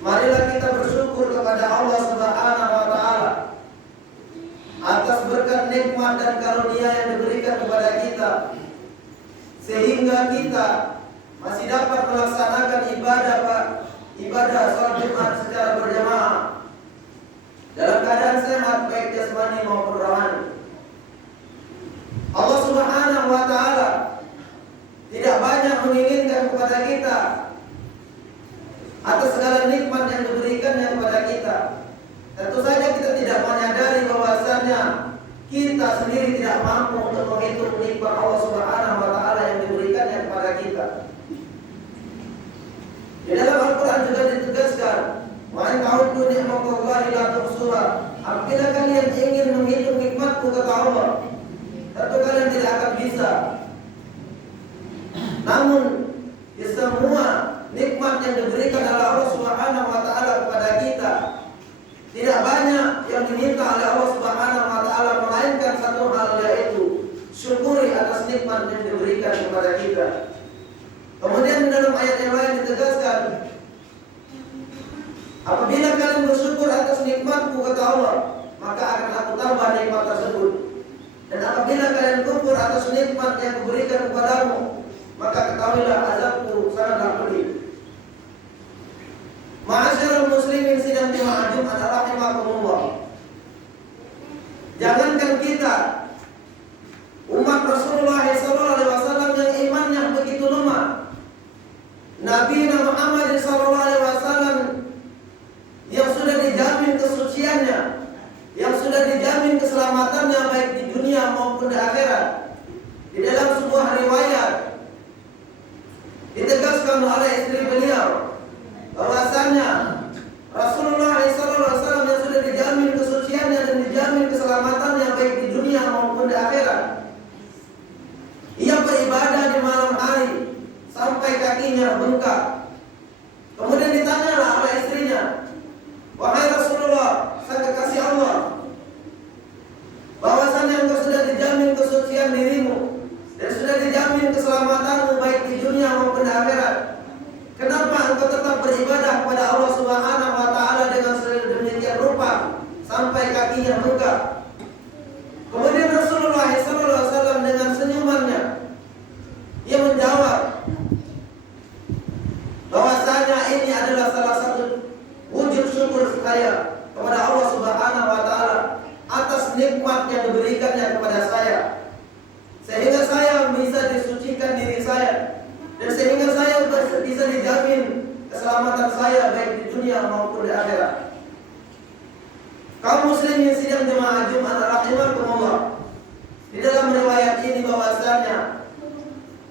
Marilah kita bersyukur kepada Allah Subhanahu wa taala atas berkat nikmat dan karunia yang diberikan kepada kita, sehingga kita masih dapat melaksanakan ibadah sholat Jumat secara berjamaah dalam keadaan sehat baik jasmani maupun rohani. Allah Subhanahu wa Ta'ala tidak banyak menginginkan kepada kita atas segala nikmat yang diberikannya kepada kita. Tentu saja kita tidak menyadari bahwasannya kita sendiri tidak mampu untuk menghitung nikmat Allah Subhanahu wa Ta'ala yang diberikannya kepada kita. Di dalam Al-Quran juga ditegaskan, wa in ta'uddu ni'matallahi la tuhsuha. Apabila kalian ingin menghitung nikmatku, kata Allah, tentu kalian tidak akan bisa. Namun di semua nikmat yang diberikan oleh Allah Subhanahu wa Ta'ala kepada kita, tidak banyak yang diminta oleh Allah Subhanahu wa Ta'ala, melainkan satu hal, yaitu syukuri atas nikmat yang diberikan kepada kita. Kemudian dalam ayat yang lain ditegaskan, apabila kalian bersyukur atas nikmatku, kata Allah, maka akan aku tambah nikmat tersebut. Dan apabila kalian kufur atas nikmat yang kuberikan kepadamu, maka ketahuilah azabku sangatlah pedih. Ma'asyiral muslimin sidang jemaah Jumat rahimakumullah. Jangankan kita, umat Rasulullah SAW yang imannya begitu lemah, Nabi Muhammad SAW yang sudah dijamin kesuciannya, yang sudah dijamin keselamatannya baik di dunia maupun di akhirat. Di dalam sebuah riwayat ditegaskan oleh istri beliau bahwasanya Rasulullah SAW yang sudah dijamin kesuciannya dan dijamin keselamatannya baik di dunia maupun di akhirat, ia beribadah di malam hari sampai kakinya bengkak. Kemudian ditanyalah oleh istrinya, wahai Rasulullah, sang kekasih Allah, bahwasanya engkau sudah dijamin kesucian dirimu dan sudah dijamin keselamatanmu baik di dunia maupun di akhirat, kenapa engkau tetap beribadah kepada Allah Subhanahu wa Ta'ala dengan sedemikian rupa sampai kakinya bengkak? Kemudian Rasulullah SAW dengan senyumannya, ia menjawab bahwasanya ini adalah salah satu wujud syukur saya kepada Allah Subhanahu wa Ta'ala atas nikmat yang diberikannya kepada saya, sehingga saya bisa disucikan diri saya, dan sehingga saya bisa dijamin keselamatan saya baik di dunia maupun di akhirat. Kaum muslimin sidang jemaah Jumat rahimakumullah, di dalam riwayat ini bahwasanya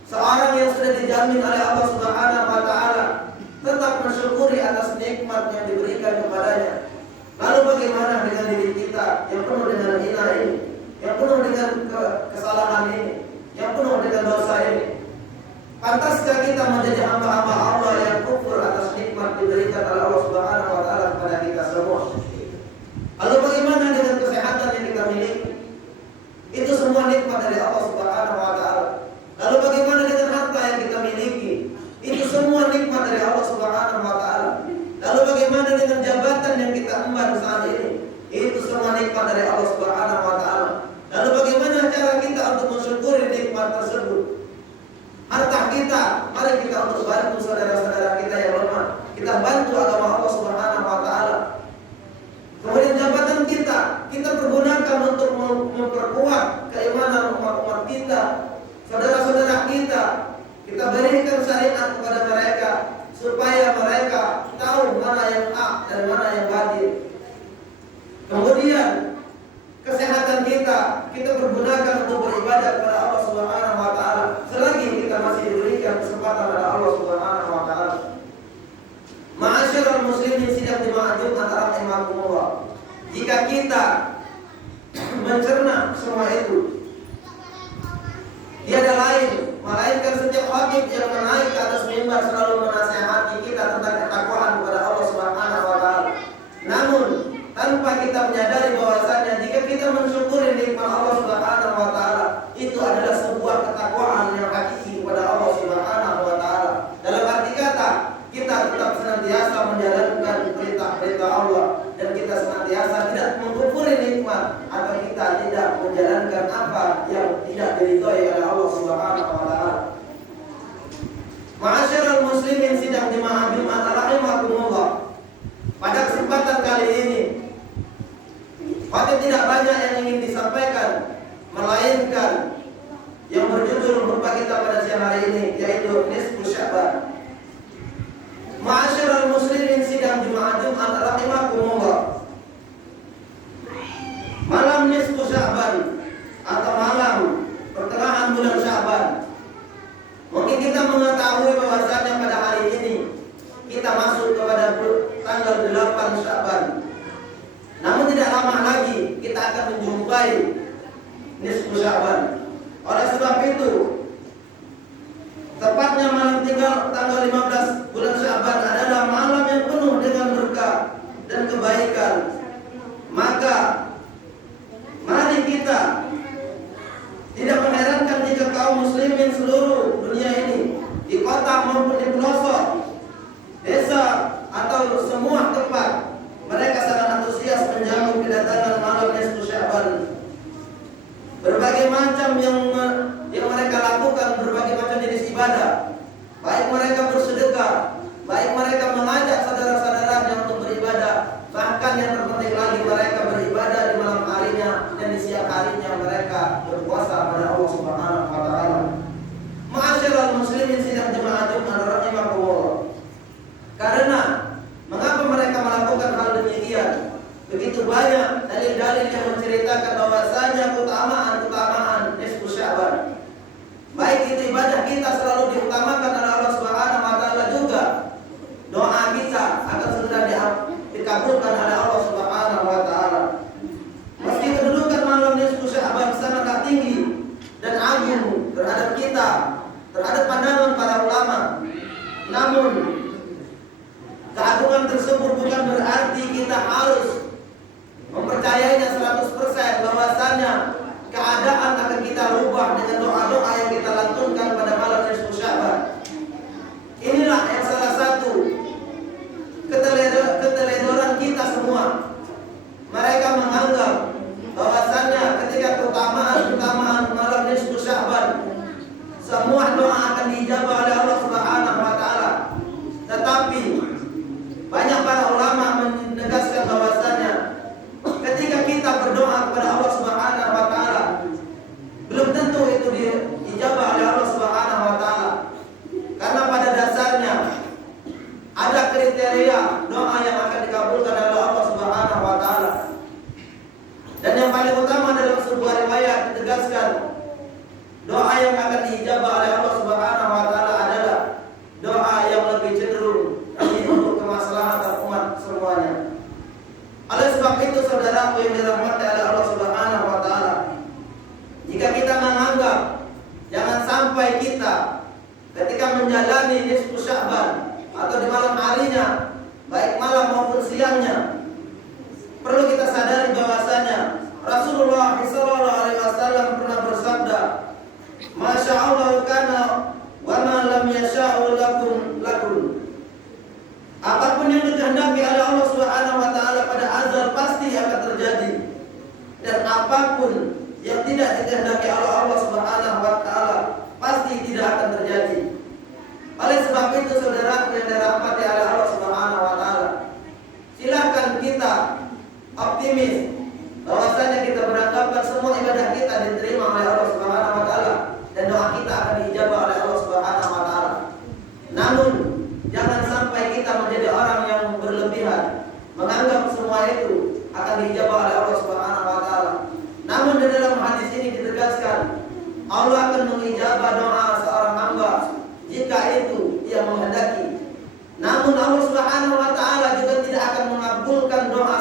seorang yang sudah dijamin oleh Allah Subhanahu wa Ta'ala tetap mensyukuri atas nikmat yang diberikan kepadanya. Lalu bagaimana dengan diri kita yang penuh dengan hina ini, yang penuh dengan kesalahan ini, yang penuh dengan dosa ini? Pantaskah kita menjadi hamba-hamba Allah yang kufur atas nikmat diberikan oleh Allah Subhanahu wa Ta'ala kepada kita semua? Lalu bagaimana dengan kesehatan yang kita miliki? Itu semua nikmat dari Allah Subhanahu wa Ta'ala. Lalu bagaimana dengan harta yang kita miliki? Itu semua nikmat dari Allah Subhanahu wa Ta'ala. Lalu bagaimana dengan jabatan yang kita emban saat ini? Itu semua nikmat dari Allah Subhanahu wa Ta'ala. Lalu bagaimana cara kita untuk mensyukuri nikmat tersebut? Harta kita, mari kita untuk bantu saudara-saudara kita yang lemah. Kita bantu agama Allah Subhanahu wa Ta'ala. Kemudian jabatan kita pergunakan untuk memperkuat keimanan umat-umat kita, saudara-saudara kita. Kita berikan syariat kepada mereka supaya mereka tahu mana yang hak dan mana yang batil. Kemudian kesehatan kita pergunakan untuk beribadah kepada Allah Subhanahu wa Ta'ala selagi kita masih diberikan kesempatan oleh Allah Subhanahu wa Ta'ala. Ma'asyiral muslimin sidang jemaah Jumat rahimakumullah, jika kita mencerna semua itu, tiada lain melainkan setiap khatib yang menaik ke atas mimbar selalu menasihati kita tentang ketakwaan kepada Allah Subhanahu wa Ta'ala. Namun tanpa kita menyadari bahwasanya jika kita mensyukuri nikmat Allah Subhanahu wa Ta'ala, itu adalah sebuah ketakwaan yang hakiki kepada Allah Subhanahu wa Ta'ala. Dalam arti kata, kita tetap senantiasa menjalankan perintah-perintah Allah dan kita senantiasa tidak mengkufuri nikmat agar kita tidak menjalankan apa yang tidak diridhoi oleh Allah Subhanahu wa taala. Ma'asyiral muslimin sidang jemaah Jumat rahimakumullah. Pada kesempatan kali ini tidak banyak yang ingin disampaikan melainkan yang berjudul khutbah kita pada siang hari ini, yaitu nisfu Sya'ban. Ma'asyiral muslimin sidang jemaah Jumat rahimakumullah. Malam nisfu Sya'ban atau malam pertengahan bulan Sya'ban. Mungkin kita mengetahui bahwasanya pada hari ini kita masuk kepada tanggal 8 Sya'ban. Namun tidak lama lagi kita akan menjumpai nisfu Sya'ban. Oleh sebab itu, tepatnya malam tanggal 15 bulan Sya'ban adalah malam yang penuh dengan berkah dan kebaikan. Maka mari kita, tidak mengherankan jika kaum muslimin seluruh dunia ini, di kota maupun di pelosok, desa atau semua tempat, mereka sangat antusias menjamu kedatangan malam nisfu Sya'ban. Berbagai macam yang mereka lakukan, berbagai macam jenis ibadah, baik mereka bersedekah, baik mereka mengajak saudara-saudaranya untuk beribadah, bahkan yang terpenting lagi mereka beribadah di malam harinya dan di siang harinya mereka berpuasa pada Allah Subhanahu wa taala. Ma'asyiral muslimin sidang jemaah Jumat rahimakumullah. Karena mengapa mereka melakukan hal demikian? Begitu banyak dalil-dalil yang menceritakan bahwasanya keutamaan nisfu Sya'ban. Baik itu ibadah kita selalu diutamakan oleh Allah Subhanahu wa taala, juga doa kita akan segera dikabulkan oleh Allah Subhanahu wa taala. Meski kedudukan malam nisfu Sya'ban sangat tinggi dan agung terhadap kita, terhadap pandangan para ulama, namun keagungan tersebut bukan berarti kita harus mempercayainya 100% bahwasanya keadaan akan kita rubah dengan doa-doa yang kita lantunkan pada malam nisfu Sya'ban. Inilah yang salah satu keteledoran kita semua. Mereka menganggap bahwasanya ketika keutamaan malam nisfu Sya'ban, semua doa akan diijabah oleh Allah Subhanahu wa taala. Tetapi banyak para ulama menegaskan bahwasanya ketika kita berdoa kepada Allah Subhanahu wa taala, belum tentu itu diijabah oleh Allah Subhanahu wa taala. Karena pada dasarnya ada kriteria doa yang akan dikabulkan oleh Allah Subhanahu wa taala. Dan yang paling utama dalam sebuah riwayat ditegaskan doa yang akan diijabah oleh Allah Subhanahu wa taala adalah doa yang lebih cenderung untuk kemaslahatan umat semuanya. Oleh sebab itu saudaraku yang dirahmati oleh Allah Subhanahu wa taala, jika kita menganggap jangan sampai kita ketika menjalani nisfu Sya'ban atau di malam harinya, baik malam maupun siangnya, perlu kita sadari bahwasanya Rasulullah SAW pernah bersabda, "Masya Allah kana wa ma lam yasha'u lakum." Apapun yang dikehendaki oleh Allah Subhanahu wa taala pada azal pasti akan terjadi, dan apapun yang tidak dikehendaki oleh Allah Subhanahu wa taala pasti tidak akan terjadi. Oleh sebab itu saudara yang dirahmati oleh Allah Subhanahu wa taala, silakan kita optimis bahwasanya kita beranggapan semua ibadah kita diterima oleh Allah Subhanahu wa taala dan doa kita akan diijabah oleh Allah Subhanahu wa taala. Namun jangan sampai kita menjadi orang yang berlebihan menganggap semua itu akan diijabah oleh Allah Subhanahu wa taala. Namun di dalam hadis ini ditegaskan Allah akan mengijabah doa seorang hamba jika itu dia menghendaki. Namun Allah Subhanahu wa taala juga tidak akan mengabulkan doa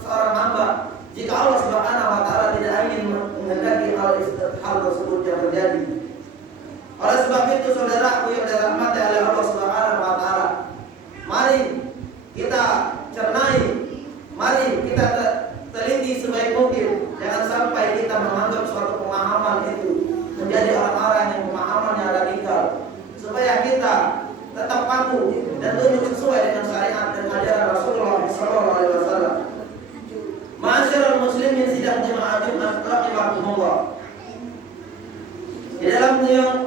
seorang hamba jika Allah Subhanahu wa taala tidak ingin menghendaki hal tersebut yang terjadi. Oleh sebab itu saudaraku yang dirahmati oleh Allah Subhanahu wa taala, mari kita cernai, mari kita teliti sebaik mungkin. Jangan sampai kita menganggap suatu pemahaman itu menjadi orang-orang yang pemahamannya radikal, supaya kita tetap patuh dan tunduk sesuai dengan syariat dan ajaran Rasulullah SAW. Ma'asyiral muslimin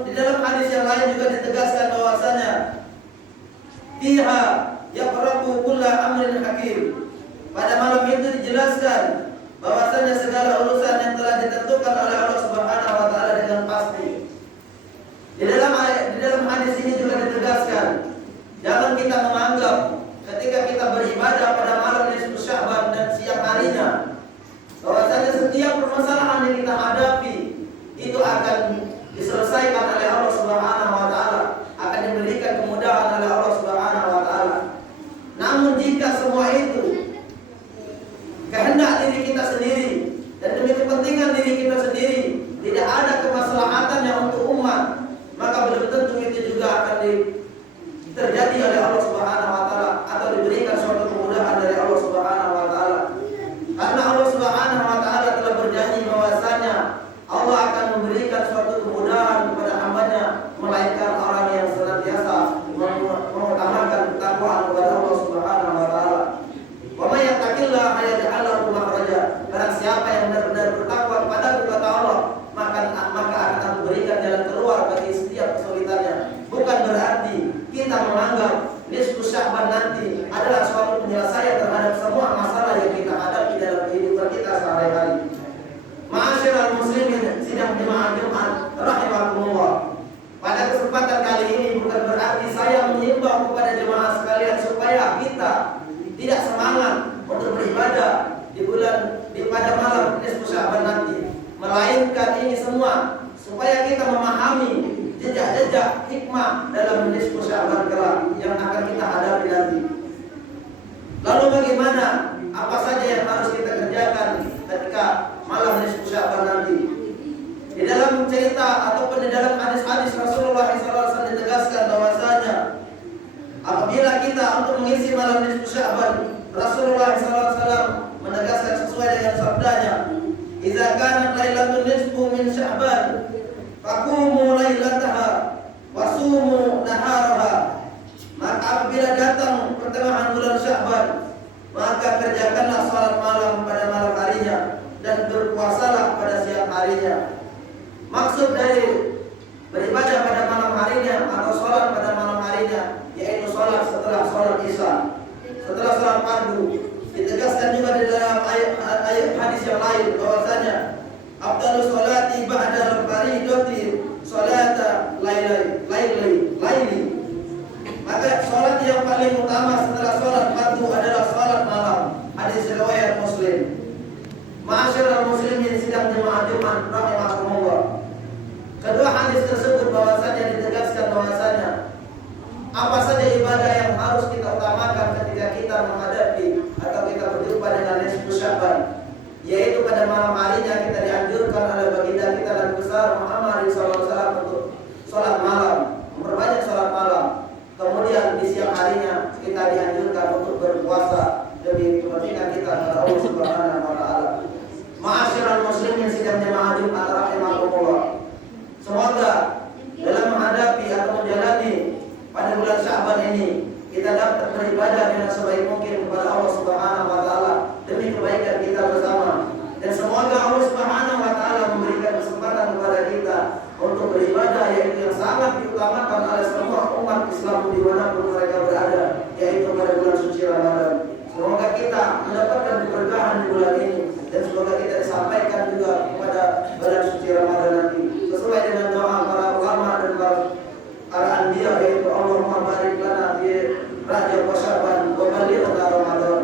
di dalam hadis yang lain juga ditegaskan bahwasanya fiha yaqrabu kullu amrin hakim. Pada malam itu dijelaskan bahwasanya segala urusan yang telah ditentukan oleh Allah Subhanahu wa taala dengan pasti. Di dalam hadis ini juga ditegaskan, jangan kita menganggap ketika kita beribadah pada malam nisfu Sya'ban dan siang harinya bahwasanya setiap permasalahan yang kita hadapi itu akan diselesaikan oleh Allah Subhanahu wa taala, akan diberikan kemudahan oleh Allah Subhanahu wa taala. Namun jika semua itu kehendak diri kita sendiri dan demi kepentingan diri kita sendiri, tidak ada kemaslahatannya untuk umat, maka belum tentu itu juga akan terjadi oleh Allah Subhanahu wa taala atau diberikan suatu kemudahan dari Allah Subhanahu wa taala. Karena Allah Subhanahu wa taala telah berjanji bahwasanya Allah akan memberikan suatu kemudahan kepada hamba-Nya, melainkan orang yang senantiasa mengutamakan ketakwaan kepada Allah Subhanahu wa taala. Wa may yattaqillaha yaj'al lahu makhraja. Barang siapa yang benar-benar bertakwa kepada-Ku, kata Allah, maka akan Aku berikan jalan keluar bagi setiap kesulitannya. Bukan berarti kita menganggap nisfu Sya'ban nanti adalah suatu penyelesaian terhadap semua masalah yang kita hadapi dalam kehidupan kita sehari-hari. Ma'asyiral muslimin sidang jemaah Jumat rahimakumullah. Pada kesempatan kali ini bukan berarti saya mengimbau kepada jemaah sekalian supaya kita tidak semangat untuk beribadah pada malam nisfu Sya'ban nanti, melainkan ini semua supaya kita memahami jejak-jejak hikmah dalam nisfu Sya'ban kelak yang akan kita hadapi nanti. Lalu bagaimana? Apa saja yang harus kita kerjakan ketika malam nisfu Sya'ban nanti? Di dalam cerita ataupun di dalam hadis-hadis Rasulullah SAW ditegaskan bahwasanya apabila kita untuk mengisi malam nisfu Sya'ban, Rasulullah SAW menegaskan sesuai dengan sabdanya, "Idza kanat lailatul nisfu min Sya'ban, faqumu lailataha wa sumu naharaha." Maka apabila datang pertengahan bulan Sya'ban, maka kerjakanlah salat malam pada malam harinya dan berpuasalah pada siang harinya. Maksud dari beribadah pada malam harinya atau salat pada malam harinya yaitu salat setelah salat Isya, setelah salat fardu. Ditegaskan juga di dalam ayat hadis yang lain bahwasanya afdalus salati ba'da al-fardhati salata laili. Maka salat yang paling utama setelah salat fardu adalah salat malam. Hadis riwayat Muslim. Ma'asyiral muslimin sidang jemaah Jumat rahimakumullah. Kedua hadis tersebut bahwasanya ditegaskan bahwasanya apa saja ibadah yang harus kita utamakan ketika kita menghadapi atau kita berjumpa dengan nisfu Sya'ban, yaitu pada malam harinya kita dianjurkan oleh baginda kita dan besar Muhammad SAW untuk sholat malam, memperbanyak sholat malam. Kemudian di siang harinya kita dianjurkan untuk berpuasa demi kepentingan kita kepada Allah Subhanahu wa taala. Ma'asyiral muslimin sidang jemaah Jumat rahimakumullah. Semoga dalam menghadapi atau menjalani pada bulan Sya'ban ini kita dapat beribadah dengan sebaik mungkin kepada Allah Subhanahu wa taala demi kebaikan kita bersama. Dan semoga Allah Subhanahu wa taala memberikan kesempatan kepada kita untuk beribadah yaitu yang sangat diutamakan oleh semua umat Islam dimanapun mereka berada, yaitu pada bulan suci Ramadan. Semoga kita mendapatkan keberkahan di bulan ini dan semoga kita disampaikan juga kepada bulan suci Ramadan nanti sesuai dengan doa para ulama dan para anbiya, yaitu Allahumma barik lana fi Rajab wa Sya'ban wa ballighna Ramadan.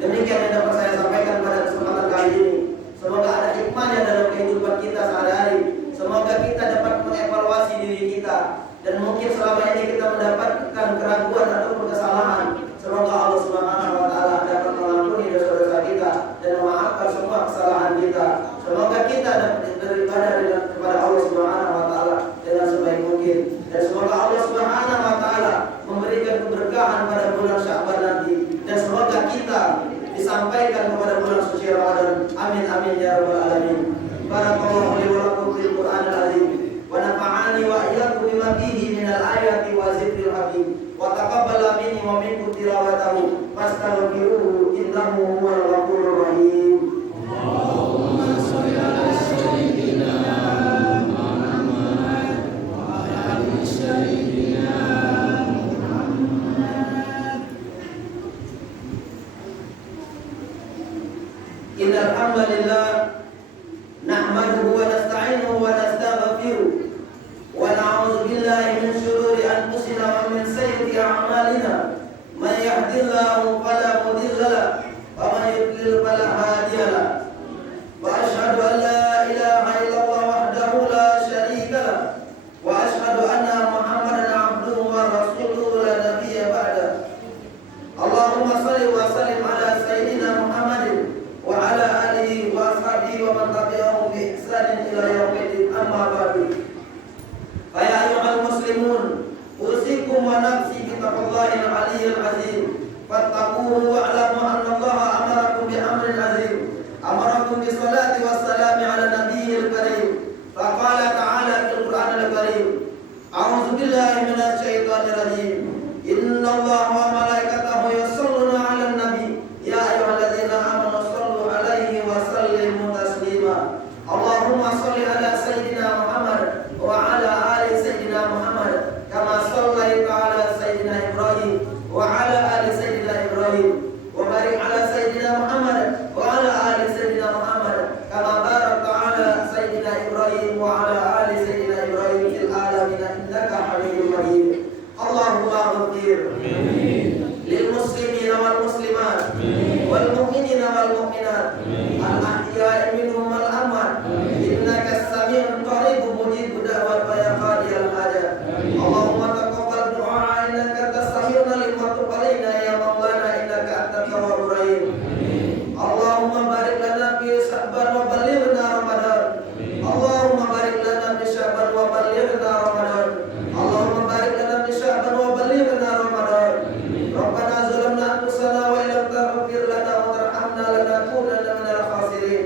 Demikian yang dapat saya sampaikan pada kesempatan kali ini. Semoga ada hikmahnya dalam kehidupan kita sehari-hari. Semoga kita dapat mengevaluasi diri kita dan mungkin selama ini kita mendapatkan keraguan ataupun kesalahan. Semoga Allah Subhanahu wa taala dapat mengampuni dosa-dosa kita dan memaafkan semua kesalahan kita. Semoga kita dapat beribadah kepada Allah Subhanahu wa taala dengan sebaik mungkin. Dan semoga Allah Subhanahu wa taala memberikan keberkahan pada bulan Sya'ban nanti. Dan semoga kita disampaikan kepada bulan suci Ramadan. Amin amin ya rabbal alamin. Barakallahu li wa lakum fil Qur'anil azim. Wa nafa'ani wa iyyakum bima fihi minal ayati wa zikril hakim. Wa taqabbala minni wa minkum tilawatahu. Fastaghfiruhu innahu huwal ghafurur rahim. Allahumma shalli ala sayyidina Muhammad. بإحسان إلى يوم الدين. أما بعد فيا أيها المسلمون أوصيكم ونفسي بتقوى الله العلي العظيم فاتقوه واعلموا أن الله أمركم بأمر عظيم أمركم بالصلاة والسلام على النبي الكريم فقال تعالى في القرآن الكريم أعوذ بالله من الشيطان الرجيم إن الله وملائكته يصلون على النبي يا أيها الذين آمنوا صلوا عليه وسلموا تسليما اللهم صل على سيدنا محمد وعلى آل سيدنا محمد كما صليت على سيدنا إبراهيم وعلى آل سيدنا إبراهيم وبارك على سيدنا محمد وعلى آل سيدنا محمد كما باركت على سيدنا إبراهيم وعلى آل سيدنا إبراهيم في العالمين إنك حميد مجيد اللهم اغفر للمسلمين والمسلمات والمؤمنين والمؤمنات الأحياء منهم والأموات إنك السميع القريب مجيب دعوة يا قاضي الحاجات اللهم تقبل دعاء إنك أنت السميع العليم وتب علينا يا مولانا إنك أنت التواب الرحيم اللهم بارك لنا في شعبان وبلغنا رمضان اللهم بارك لنا في شعبان وبلغنا رمضان اللهم بارك لنا في شعبان وبلغنا رمضان ربنا ظلمنا أنفسنا وإن لم تغفر لنا وترحمنا لنكونن من الخاسرين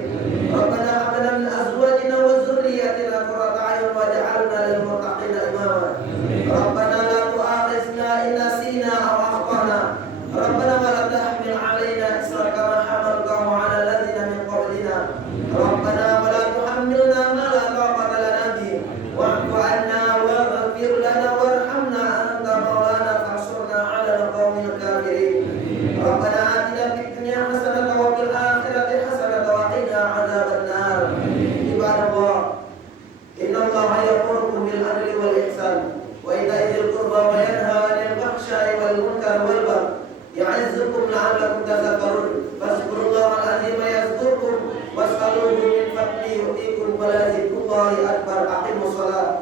ربنا هب لنا من أزواجنا وذرياتنا قرة أعين واجعلنا للمتقين إماما ربنا لا تؤاخذنا إن نسينا أو أخطأنا ربنا ولا تحمل علينا إصرا كما حملته على الذين من قبلنا ربنا ولا تحملنا ما لا طاقة لنا به واعف عنا واغفر لنا وارحمنا أنت مولانا فانصرنا على القوم الكافرين ربنا آتنا في الدنيا حسنة وفي الآخرة حسنة وقنا عذاب النار عباد الله إن الله يأمركم بالعدل والإحسان وإيتاء ذي القربى وينهى عن الفحشاء والمنكر والبغي يعظكم لعلكم تذكرون فاذكروا الله العظيم يذكركم واسألوه من فضله يؤتيكم ولذكر الله أكبر أقيموا الصلاة